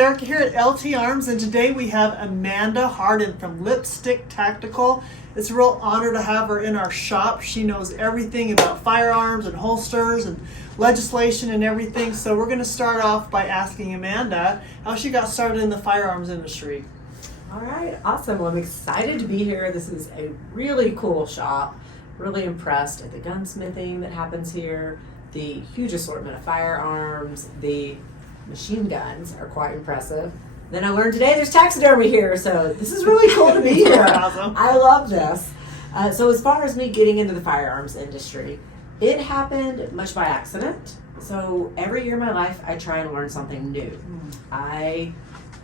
Eric here at LT Arms, and today we have Amanda Hardin from Lipstick Tactical. It's a real honor to have her in our shop. She knows everything about firearms and holsters and legislation and everything. So we're going to start off by asking Amanda how she got started in the firearms industry. All right, awesome. Well, I'm excited to be here. This is a really cool shop. Really impressed at the gunsmithing that happens here, the huge assortment of firearms, the machine guns are quite impressive. Then I learned today there's taxidermy here, so this is really cool to be here. Awesome. I love this. So as far as me getting into the firearms industry, it happened much by accident. So every year in my life, I try and learn something new. I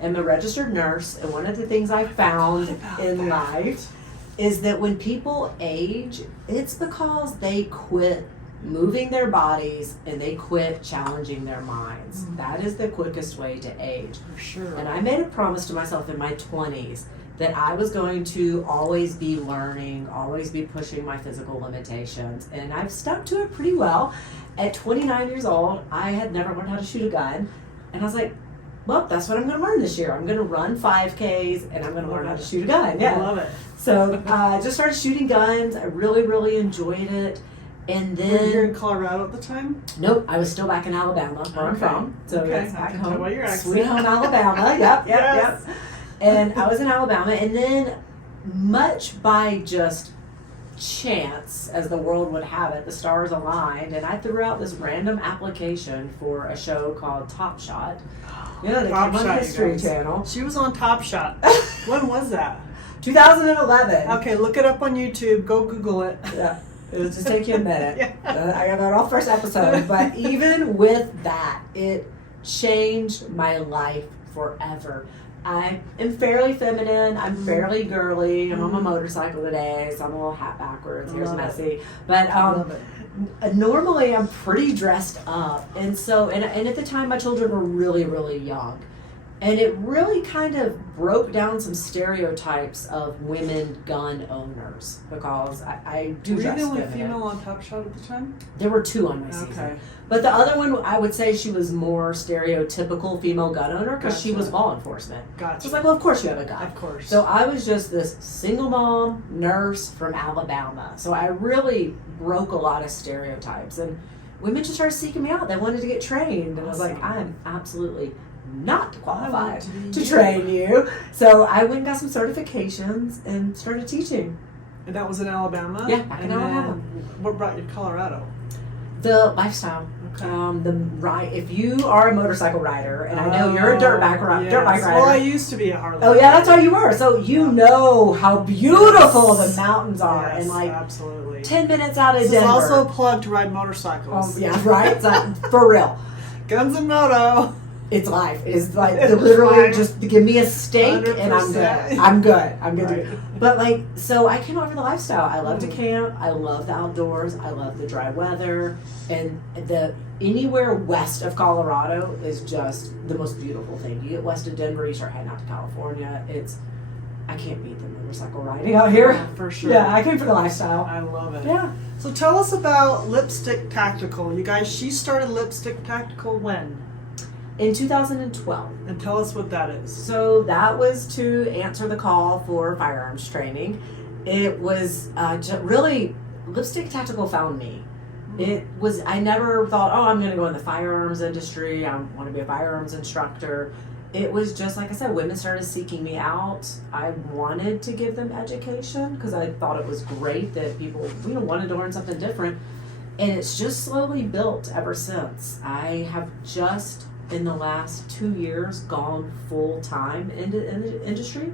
am a registered nurse, and one of the things I found in life is that when people age, it's because they quit moving their bodies and they quit challenging their minds. That is the quickest way to age. For sure. And I made a promise to myself in my 20s that I was going to always be learning, always be pushing my physical limitations. And I've stuck to it pretty well. At 29 years old, I had never learned how to shoot a gun. And I was like, well, that's what I'm going to learn this year. I'm going to run 5Ks and I'm going to learn how to shoot a gun. I love it. So I just started shooting guns. I really, really enjoyed it. And then, were you here in Colorado at the time? Nope, I was still back in Alabama, where I'm from. So that's I back can home. tell by your accent. Sweet home Alabama. Yep. Yes. And I was in Alabama, and then much by just chance, as the world would have it, the stars aligned, and I threw out this random application for a show called Top Shot. Yeah, they Top came on Shot, History you guys. Channel. She was on Top Shot. When was that? 2011. Okay, look it up on YouTube. Go Google it. Yeah. It'll just take you a minute. Yeah. I got that all first episode. But even with that, it changed my life forever. I am fairly feminine. I'm fairly girly. I'm on my motorcycle today, so I'm a little hat backwards. Here's messy. But normally I'm pretty dressed up. And so, and at the time my children were really, really young. And it really kind of broke down some stereotypes of women gun owners, because I do dress Were you the only feminine. female on Top Shot at the time? There were two on my season. But the other one, I would say she was more stereotypical female gun owner because she was law enforcement. Gotcha. It's like, well, of course you have a gun. Of course. So I was just this single mom nurse from Alabama. So I really broke a lot of stereotypes. And women just started seeking me out. They wanted to get trained. And I was like, I'm absolutely not qualified to train you. So I went and got some certifications and started teaching. And that was in Alabama? Yeah, back in Alabama. What brought you to Colorado? The lifestyle. Okay. If you are a motorcycle rider, and I know you're a dirt bike rider. Well, I used to be a Harley. Oh yeah, that's how you were. So you know how beautiful the mountains are, Yes, and like absolutely. 10 minutes out of This Denver. is also a plug to ride motorcycles. Yeah, right. So, for real, Guns and Moto. it's life. It's like literally just give me a steak 100%. and I'm good. I'm good. I'm good. Right. But like, so I came over the lifestyle. I love to camp. I love the outdoors. I love the dry weather, and anywhere west of Colorado is just the most beautiful thing. You get west of Denver, you start heading out to California. I can't beat the motorcycle riding out here. Yeah, for sure. Yeah, I came for the lifestyle. I love it. Yeah. So tell us about Lipstick Tactical. You guys, she started Lipstick Tactical when? In 2012. And tell us what that is. So that was to answer the call for firearms training. It was really, Lipstick Tactical found me. I never thought, I'm going to go in the firearms industry. I want to be a firearms instructor. It was just, like I said, women started seeking me out. I wanted to give them education because I thought it was great that people, wanted to learn something different. And it's just slowly built ever since. I have just, in the last 2 years, gone full time into the industry.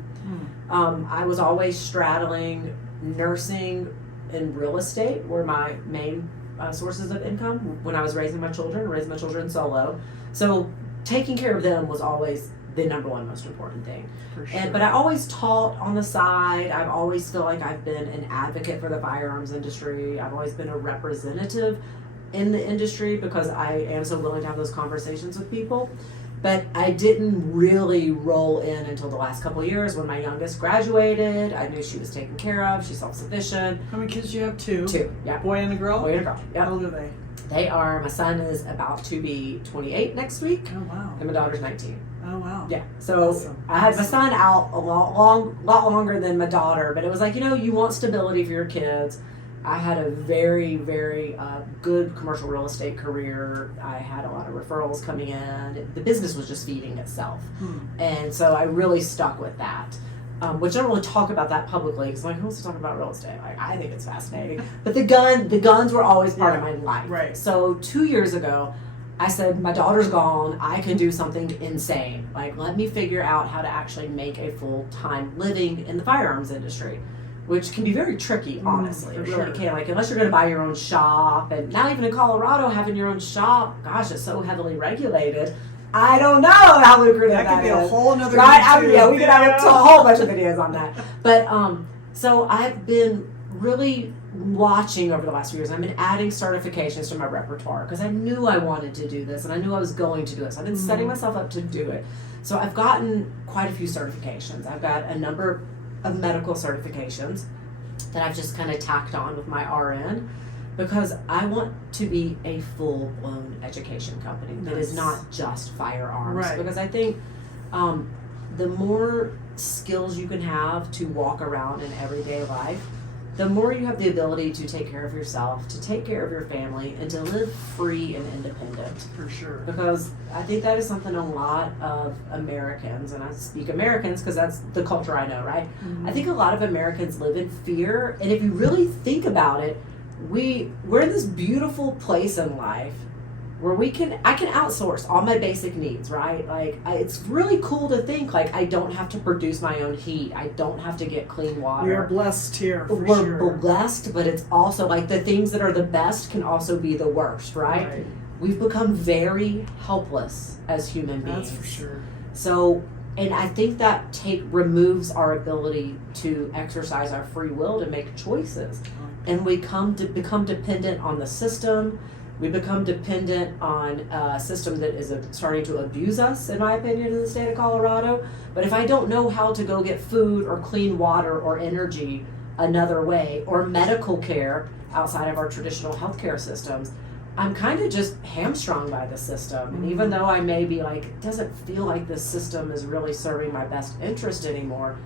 I was always straddling nursing and real estate were my main sources of income when I was raising my children solo. So taking care of them was always the number one most important thing. For sure. But I always taught on the side. I've always felt like I've been an advocate for the firearms industry. I've always been a representative in the industry because I am so willing to have those conversations with people. But I didn't really roll in until the last couple of years when my youngest graduated. I knew she was taken care of. She's self-sufficient. How many kids do you have? Two. Yeah. Boy and a girl? Boy and a girl. Yep. How old are they? They are, my son is about to be 28 next week. Oh, wow. And my daughter's 19. Oh, wow. Yeah. So Awesome. I had my son out a lot longer than my daughter, but it was like, you want stability for your kids. I had a very, very good commercial real estate career. I had a lot of referrals coming in. The business was just feeding itself. And so I really stuck with that. Which I don't really talk about that publicly because who wants to talk about real estate? Like, I think it's fascinating. But the guns were always part of my life. Right. So 2 years ago, I said, my daughter's gone. I can do something insane. Like, let me figure out how to actually make a full-time living in the firearms industry, which can be very tricky, honestly. It really can. Like, unless you're going to buy your own shop, and now even in Colorado, having your own shop, gosh, it's so heavily regulated. I don't know how lucrative that is. That could be a whole nother video. We could have a whole bunch of videos on that. But so I've been really watching over the last few years. I've been adding certifications to my repertoire because I knew I wanted to do this and I knew I was going to do this. I've been setting myself up to do it. So I've gotten quite a few certifications. I've got a number of medical certifications that I've just kind of tacked on with my RN. Because I want to be a full-blown education company that is not just firearms. Right. Because I think the more skills you can have to walk around in everyday life, the more you have the ability to take care of yourself, to take care of your family, and to live free and independent. For sure. Because I think that is something a lot of Americans, and I speak Americans because that's the culture I know, right? I think a lot of Americans live in fear, and if you really think about it, we're in this beautiful place in life where I can outsource all my basic needs, right? Like, it's really cool to think, like, I don't have to produce my own heat. I don't have to get clean water. We are blessed here, for We're sure. blessed, but it's also, like, the things that are the best can also be the worst, right? We've become very helpless as human beings. That's for sure. So, and I think that removes our ability to exercise our free will to make choices. And we become dependent on the system. We become dependent on a system that is starting to abuse us, in my opinion, in the state of Colorado. But if I don't know how to go get food or clean water or energy another way, or medical care outside of our traditional healthcare systems, I'm kind of just hamstrung by the system. And even though I may be like, it doesn't feel like this system is really serving my best interest anymore,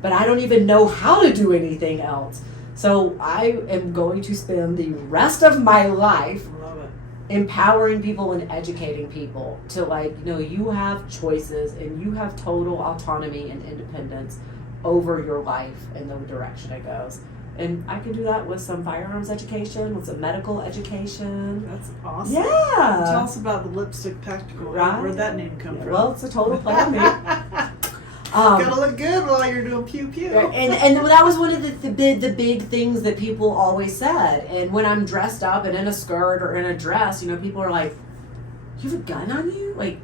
but I don't even know how to do anything else. So I am going to spend the rest of my life empowering people and educating people to, like, you have choices and you have total autonomy and independence over your life and the direction it goes. And I can do that with some firearms education, with some medical education. That's awesome. Yeah. Tell us about the Lipstick Tactical. Right. Where'd that name come from? Well, it's a total play on me. Gotta look good while you're doing pew pew. And that was one of the big things that people always said. And when I'm dressed up and in a skirt or in a dress, people are like, "You have a gun on you? Like,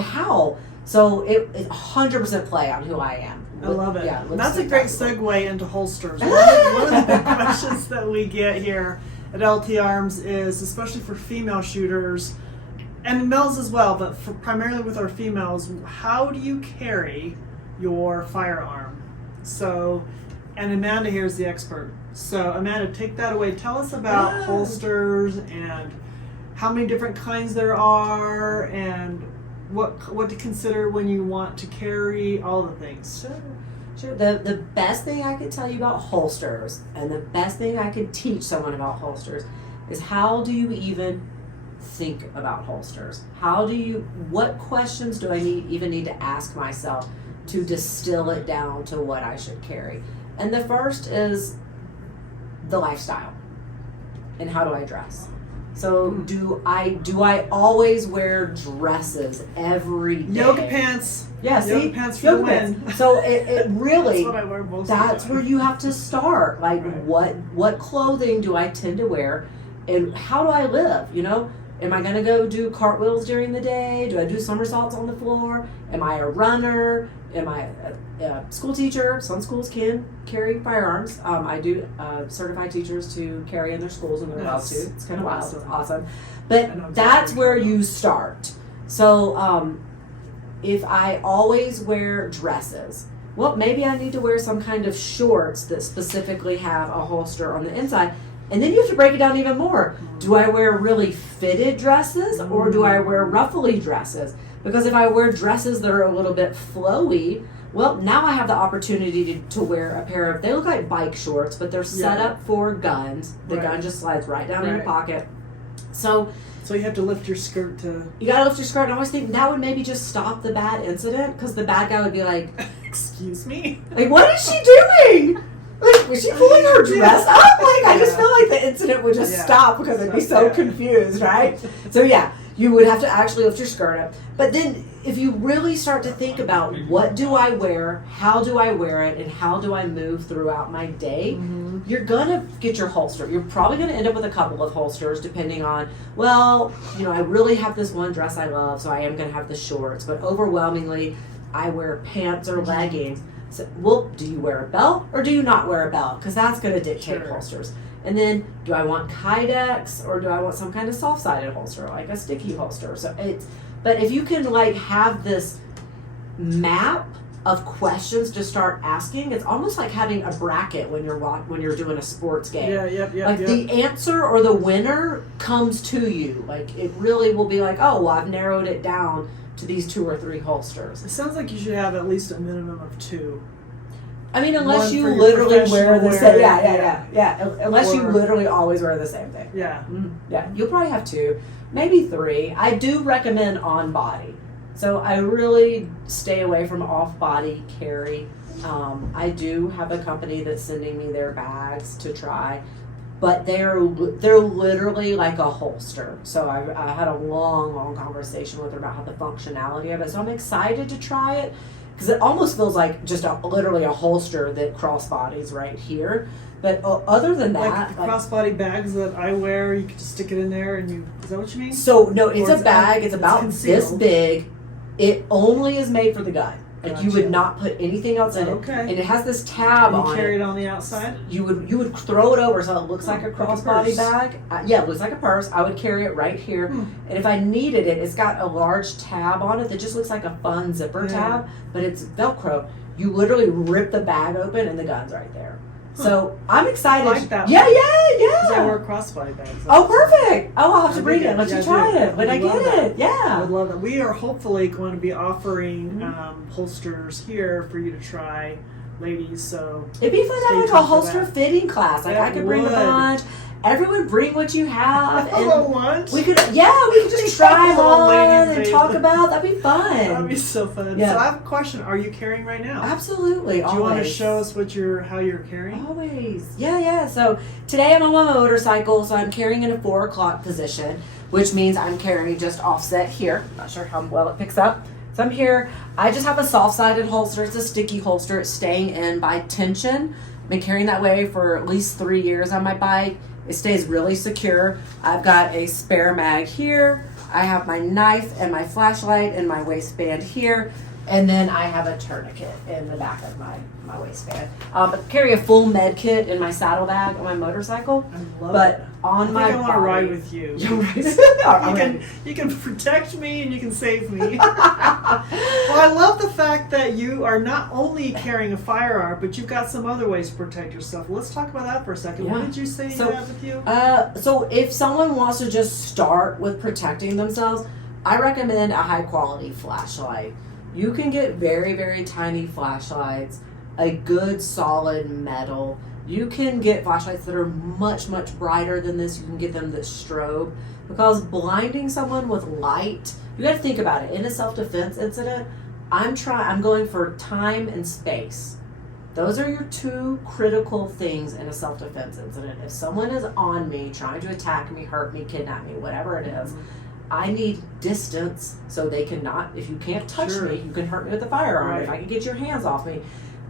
how?" So it's 100% play on who I am. I love it. Yeah, that's a great segue into holsters. One of the big questions that we get here at LT Arms is, especially for female shooters, and males as well, but primarily with our females, how do you carry your firearm? So, and Amanda here is the expert. So Amanda, take that away. Tell us about holsters and how many different kinds there are and what to consider when you want to carry, all the things. Sure. The best thing I could tell you about holsters, and the best thing I could teach someone about holsters, is how do you even think about holsters? What questions do I even need to ask myself to distill it down to what I should carry? And the first is the lifestyle, and how do I dress? So do I always wear dresses every day? Yoga pants. Yeah, see? Yoga pants for the win. So it really, that's what I wear most that's of the where time. you have to start. Like, Right. what clothing do I tend to wear, and how do I live? Am I going to go do cartwheels during the day? Do I do somersaults on the floor? Am I a runner? Am I a school teacher? Some schools can carry firearms. I do certify teachers to carry in their schools when they're allowed to. It's kind of wild. It's awesome. But that's where you start. So if I always wear dresses, well, maybe I need to wear some kind of shorts that specifically have a holster on the inside. And then you have to break it down even more. Do I wear really fitted dresses or do I wear ruffly dresses? Because if I wear dresses that are a little bit flowy, well, now I have the opportunity to wear a pair of, they look like bike shorts, but they're set up for guns. The gun just slides right down in your pocket. So you have to lift your skirt to... You gotta lift your skirt, and I always think that would maybe just stop the bad incident, because the bad guy would be like, excuse me? Like, what is she doing? Like, was she pulling her dress up? Like, I just feel like the incident would just stop because I'd be so confused, right? So yeah, you would have to actually lift your skirt up. But then if you really start to think about what do I wear, how do I wear it, and how do I move throughout my day, you're gonna get your holster. You're probably gonna end up with a couple of holsters depending on, well, you know, I really have this one dress I love, so I am gonna have the shorts, but overwhelmingly I wear pants or leggings. So, well, do you wear a belt or do you not wear a belt? Because that's going to dictate holsters. And then, do I want Kydex or do I want some kind of soft-sided holster, like a sticky holster? So but if you can like have this map of questions to start asking, it's almost like having a bracket when you're doing a sports game. The answer or the winner comes to you. Like it really will be like, oh, well, I've narrowed it down to these 2 or 3 holsters. It sounds like you should have at least a minimum of 2. I mean, unless you literally wear the same. Unless you literally always wear the same thing. Yeah. Yeah. You'll probably have 2, maybe 3. I do recommend on body. So I really stay away from off body carry. I do have a company that's sending me their bags to try. But they're literally like a holster. So I had a long conversation with her about how the functionality of it. So I'm excited to try it because it almost feels like just literally a holster that crossbodies right here. But other than that, like the crossbody bags that I wear, you can just stick it in there and is that what you mean? So no, it's a bag. It's about this big. It only is made for the gun. Like you would not put anything else in it. Okay. And it has this tab on it. You carry it on the outside? You would throw it over so it looks like a crossbody bag. It looks like a purse. I would carry it right here. And if I needed it, it's got a large tab on it that just looks like a fun zipper tab, but it's Velcro. You literally rip the bag open and the gun's right there. So I'm excited. I like that. Yeah. Because I wear crossbody bags. Oh, perfect. Oh, I'll have to bring it. Let you try it when I get it. Yeah. I would love that. We are hopefully going to be offering holsters here for you to try, ladies. So it'd be fun to have like a holster fitting class. Like I could bring a bunch. Everyone bring what you have. And we could just try them on and talk about. That'd be fun. That'd be so fun. Yeah. So I have a question. Are you carrying right now? Absolutely. Do you want to show us how you're carrying? Always. Yeah. So today I'm on my motorcycle, so I'm carrying in a 4 o'clock position, which means I'm carrying just offset here. I'm not sure how well it picks up. So I'm here. I just have a soft-sided holster. It's a sticky holster. It's staying in by tension. I've been carrying that way for at least 3 years on my bike. It stays really secure. I've got a spare mag here. I have my knife and my flashlight in my waistband here. And then I have a tourniquet in the back of my waistband. I carry a full med kit in my saddlebag on my motorcycle. I love it. On my I want to ride with you. You can protect me and you can save me. Well, I love the fact that you are not only carrying a firearm, but you've got some other ways to protect yourself. Let's talk about that for a second. What did you say you have with you? So if someone wants to just start with protecting themselves, I recommend a high quality flashlight. You can get very, very tiny flashlights, a good solid metal. You can get flashlights that are much, much brighter than this. You can get them that strobe, because blinding someone with light, you got to think about it. In a self-defense incident, I'm going for time and space. Those are your 2 critical things in a self-defense incident. If someone is on me, trying to attack me, hurt me, kidnap me, whatever it is, I need distance so they cannot, if you can't touch me, you can hurt me with a firearm. Right. If I can get your hands off me.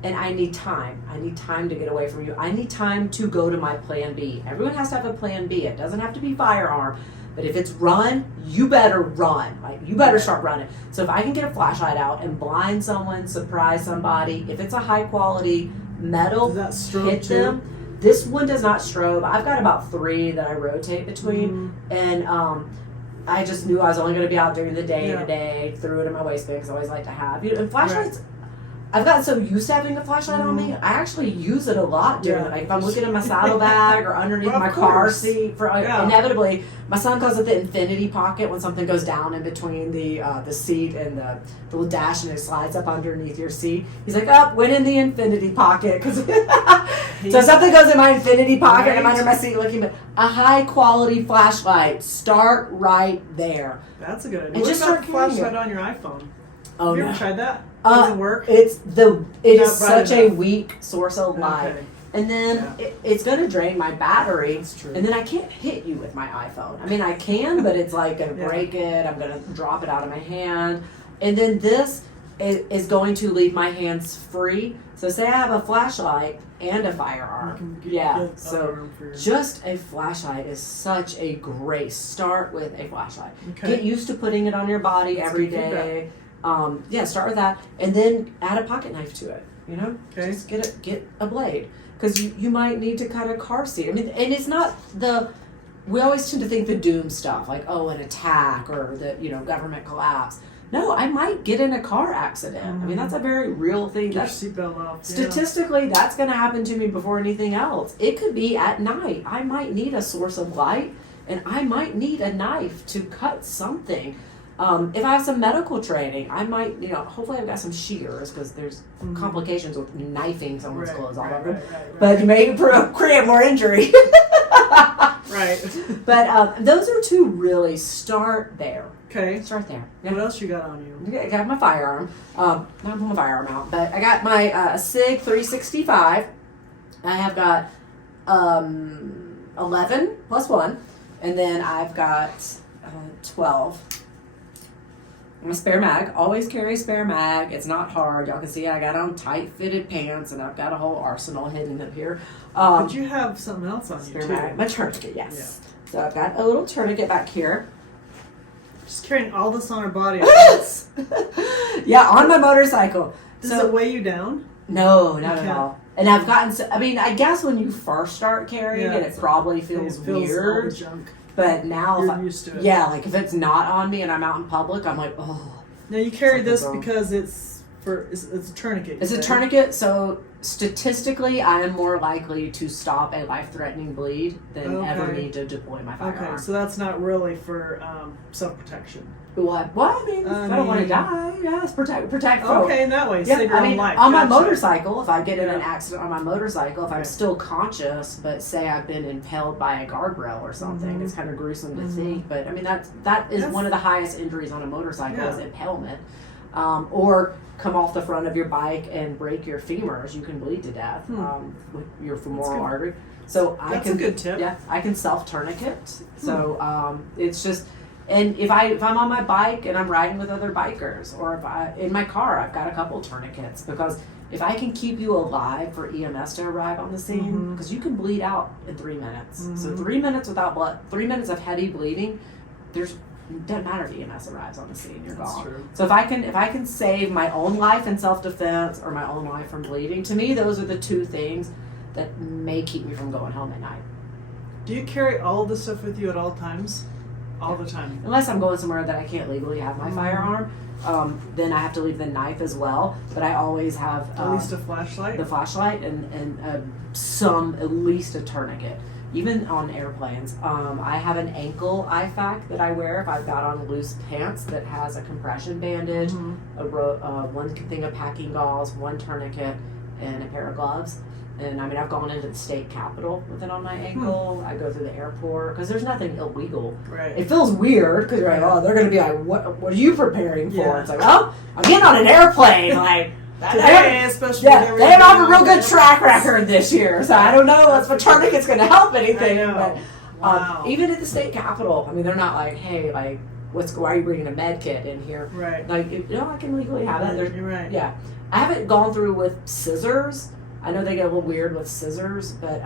And I need time. I need time to get away from you. I need time to go to my plan B. Everyone has to have a plan B. It doesn't have to be firearm. But if it's run, you better run. Like, you better start running. So if I can get a flashlight out and blind someone, surprise somebody, if it's a high quality metal, hit them. This one does not strobe. I've got about 3 that I rotate between. And I just knew I was only going to be out during the day Yeah. today. Threw it in my waistband because I always like to have. And flashlights, I've gotten so used to having a flashlight on me. I actually use it a lot during the night. If I'm looking in my saddlebag or underneath my car seat, inevitably, my son calls it the infinity pocket when something goes down in between the seat and the little dash and it slides up underneath your seat. He's like, oh, went in the infinity pocket. So if something goes in my infinity pocket, I'm under my seat looking, but a high quality flashlight, start right there. That's a good idea. And just start flashlight on your iPhone. Oh, have you no. ever tried that? Doesn't work? It is bright such a enough. weak source of light. Okay. And then it's going to drain my battery. That's true. And then I can't hit you with my iPhone. I mean, I can, but it's like going to break it. I'm going to drop it out of my hand. And then this is going to leave my hands free. So say I have a flashlight and a firearm. So just a flashlight is such a great start with a flashlight. Okay. Get used to putting it on your body every day. Start with that, and then add a pocket knife to it. You know, just get a blade because you might need to cut a car seat. I mean, and it's not we always tend to think the doom stuff like an attack or the government collapse. No, I might get in a car accident. I mean, that's a very real thing. Get your seatbelt off. Statistically, that's going to happen to me before anything else. It could be at night. I might need a source of light, and I might need a knife to cut something. If I have some medical training, I might, hopefully I've got some shears because there's complications with knifing someone's clothes all over. But you may create more injury. Right. But those are two really start there. Okay. Start there. Yeah. What else you got on you? I got my firearm. Not put my firearm out, but I got my SIG 365. I have got 11 plus 1, and then I've got 12. I'm a spare mag. Always carry a spare mag. It's not hard. Y'all can see I got on tight fitted pants, and I've got a whole arsenal hidden up here. But you have something else on you too. Mag. My tourniquet, yes. Yeah. So I've got a little tourniquet back here. Just carrying all this on our body. Yeah, on my motorcycle. Does it weigh you down? No, not at all. And I've gotten. I guess when you first start carrying it probably feels weird. All the junk. But now, you're used to it. Yeah, like if it's not on me and I'm out in public, I'm like, oh. Now you carry this because it's a tourniquet. It's a tourniquet, so statistically, I am more likely to stop a life-threatening bleed than ever need to deploy my firearm. Okay, so that's not really for self-protection. What? Well, I mean, if I don't want to die, yes, protect folk. Okay, in that way, save your own life. On my motorcycle, if I get in an accident on my motorcycle, if I'm still conscious, but say I've been impaled by a guardrail or something, it's kind of gruesome to think. But I mean, that is one of the highest injuries on a motorcycle is impalement, or come off the front of your bike and break your femurs. You can bleed to death with your femoral artery. So that's a good tip. Yeah, I can self tourniquet. So it's just. And if I'm on my bike and I'm riding with other bikers, or if in my car, I've got a couple tourniquets, because if I can keep you alive for EMS to arrive on the scene, because you can bleed out in 3 minutes. So 3 minutes without blood, 3 minutes of heavy bleeding, it doesn't matter if EMS arrives on the scene, you're gone. True. So if I can save my own life in self-defense or my own life from bleeding, to me, those are the two things that may keep me from going home at night. Do you carry all this stuff with you at all times? All the time. Unless I'm going somewhere that I can't legally have my firearm, then I have to leave the knife as well. But I always have at least a flashlight. The flashlight and at least a tourniquet. Even on airplanes, I have an ankle IFAK that I wear if I've got on loose pants that has a compression bandage, one thing of packing gauze, one tourniquet, and a pair of gloves. And I mean, I've gone into the state capitol with it on my ankle. I go through the airport because there's nothing illegal. Right. It feels weird because you're like, oh, they're going to be like, what are you preparing for? Yeah. It's like, well, I'm getting on an airplane. Like, today, especially. Yeah, they don't have a real good track record this year, so I don't know if a tourniquet's going to help anything. But even at the state capitol, I mean, they're not like, hey, like, why are you bringing a med kit in here? Right. Like, I can legally have that. You're right. Yeah. I haven't gone through with scissors. I know they get a little weird with scissors, but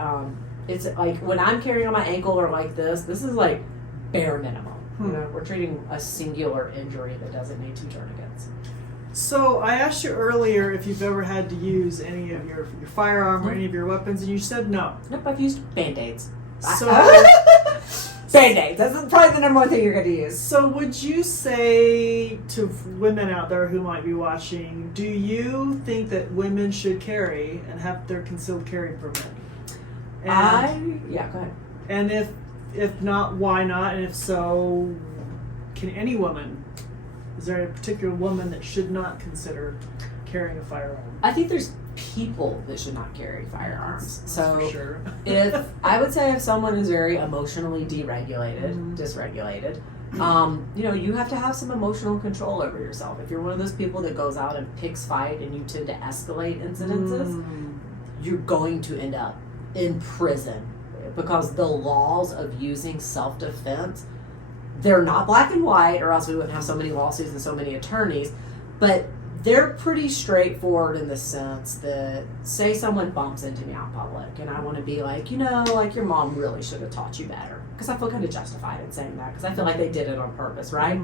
it's like when I'm carrying on my ankle or like this is like bare minimum. You know, we're treating a singular injury that doesn't need 2 tourniquets. So I asked you earlier if you've ever had to use any of your firearm or any of your weapons, and you said no. Nope, I've used Band-Aids. So Band-Aids. That's probably the number one thing you're going to use. So would you say to women out there who might be watching, do you think that women should carry and have their concealed carry permit? And, go ahead. And if not, why not? And if so, can any woman, is there a particular woman that should not consider carrying a firearm? I think there's people that should not carry firearms. That's so for sure. if someone is very emotionally deregulated, dysregulated, you have to have some emotional control over yourself. If you're one of those people that goes out and picks fight and you tend to escalate incidences, you're going to end up in prison, because the laws of using self-defense, they're not black and white, or else we wouldn't have so many lawsuits and so many attorneys, but they're pretty straightforward in the sense that, say someone bumps into me out in public and I want to be like, your mom really should have taught you better, because I feel kind of justified in saying that, because I feel like they did it on purpose, right?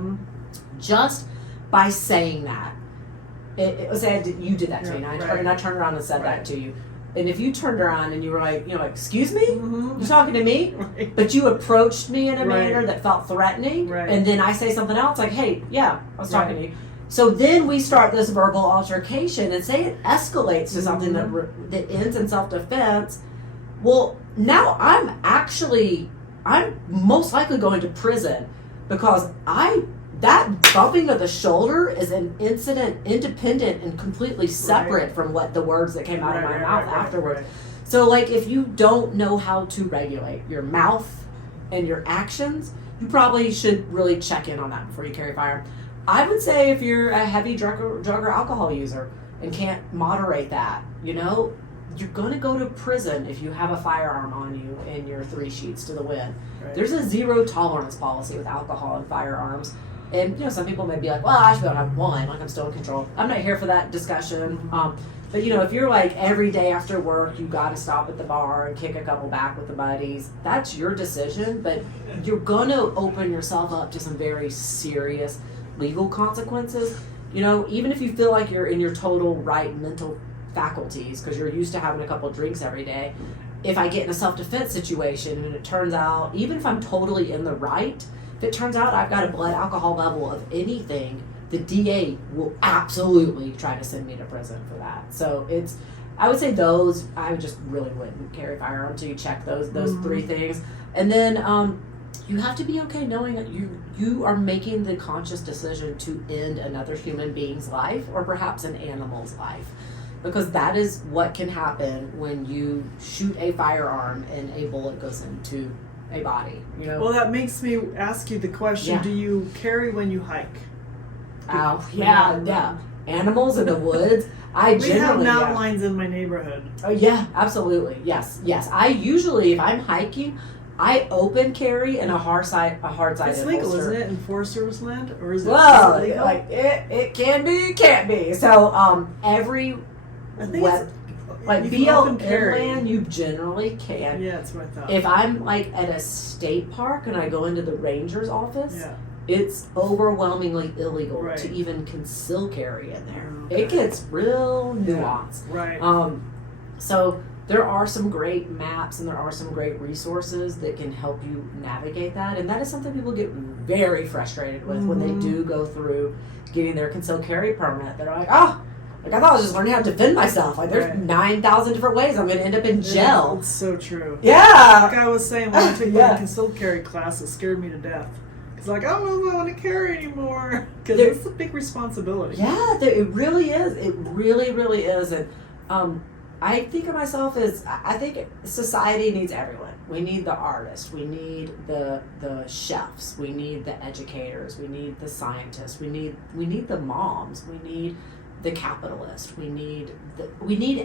Just by saying that, say you did that to me, and I turned around and said that to you. And if you turned around and you were like, excuse me? You're talking to me? Right. But you approached me in a manner that felt threatening. Right. And then I say something else like, hey, yeah, I was talking to you. So then we start this verbal altercation, and say it escalates to something that ends in self-defense. Well, now I'm most likely going to prison, because that bumping of the shoulder is an incident independent and completely separate from what the words that came out of my mouth afterwards. Right. So, like, if you don't know how to regulate your mouth and your actions, you probably should really check in on that before you carry a firearm. I would say if you're a heavy drug or alcohol user and can't moderate that, you're going to go to prison if you have a firearm on you in your 3 sheets to the wind. Right. There's a zero tolerance policy with alcohol and firearms. And, some people may be like, well, I should be able to have one, like I'm still in control. I'm not here for that discussion. But, if you're like every day after work, you got to stop at the bar and kick a couple back with the buddies, that's your decision. But you're going to open yourself up to some very serious legal consequences. Even if you feel like you're in your total right mental faculties, because you're used to having a couple drinks every day, if I get in a self-defense situation and it turns out, even if I'm totally in the right, if it turns out I've got a blood alcohol level of anything, the DA will absolutely try to send me to prison for that. So I would say I just really wouldn't carry a firearm until you check those 3 things. And then you have to be okay knowing that you are making the conscious decision to end another human being's life, or perhaps an animal's life, because that is what can happen when you shoot a firearm and a bullet goes into a body. Well, that makes me ask you the question: do you carry when you hike? Oh, yeah. Animals in the woods. We have mountain lions in my neighborhood. Oh, yeah, absolutely. Yes. I usually, if I'm hiking, I open carry in a hard-sided holster. It's legal, isn't it, in Forest Service land, or is it? Well, illegal? like it can be, can't be. So every BLM land, you generally can. Yeah, that's what I thought. If I'm like at a state park and I go into the ranger's office, it's overwhelmingly illegal to even conceal carry in there. Okay. It gets real nuanced. Right. So there are some great maps and there are some great resources that can help you navigate that. And that is something people get very frustrated with when they do go through getting their concealed carry permit. They're like, I thought I was just learning how to defend myself. Like, there's 9,000 different ways I'm going to end up in jail. It's so true. Yeah. Like I was saying, when I took my concealed carry class, it scared me to death. It's like, I don't know if I want to carry anymore. Because it's a big responsibility. Yeah, it really is. It really, really is. And I think of myself as, I think society needs everyone. We need the artists. We need the chefs. We need the educators. We need the scientists. We need the moms. We need the capitalist. We need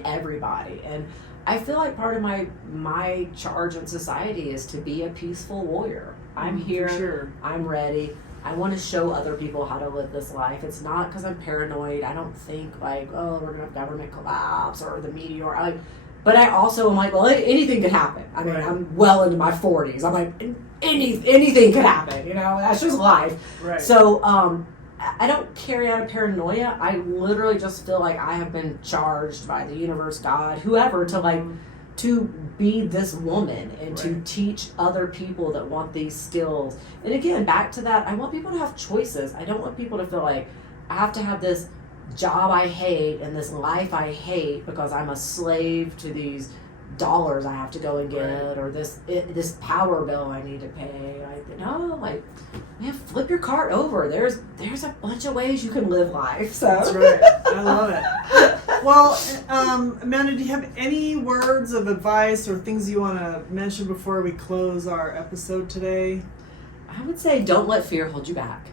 everybody. And I feel like part of my charge in society is to be a peaceful warrior. I'm here. For sure. I'm ready. I want to show other people how to live this life. It's not because I'm paranoid. I don't think like, we're going to have government collapse or the meteor. But I also am like, well, anything could happen. I mean, I'm well into my 40s. I'm like, anything could happen. That's just life. Right. So I don't carry out a paranoia. I literally just feel like I have been charged by the universe, God, whoever, to to be this woman and to Right. teach other people that want these skills. And again, back to that, I want people to have choices. I don't want people to feel like I have to have this job I hate and this life I hate because I'm a slave to these dollars I have to go and get, Right. or this power bill I need to pay. Like, man, flip your cart over. There's a bunch of ways you can live life. So That's right. I love it. Well, Amanda, do you have any words of advice or things you want to mention before we close our episode today? I would say don't let fear hold you back.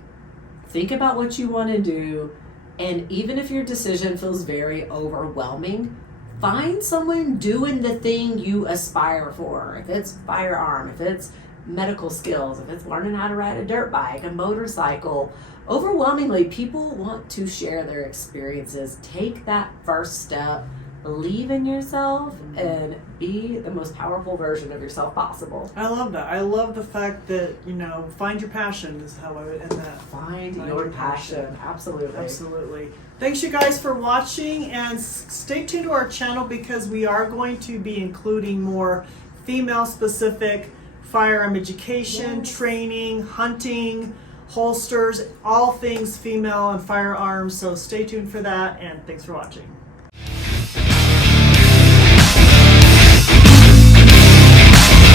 Think about what you want to do, and even if your decision feels very overwhelming, find someone doing the thing you aspire for. If it's firearm, if it's medical skills, if it's learning how to ride a dirt bike, a motorcycle. Overwhelmingly, people want to share their experiences. Take that first step, believe in yourself, and be the most powerful version of yourself possible. I love that. I love the fact that, find your passion is how I would end that. Find your passion. Absolutely. Absolutely. Thanks, you guys, for watching, and stay tuned to our channel because we are going to be including more female-specific firearm education, Yes. training, hunting, holsters, all things female and firearms. So stay tuned for that, and thanks for watching.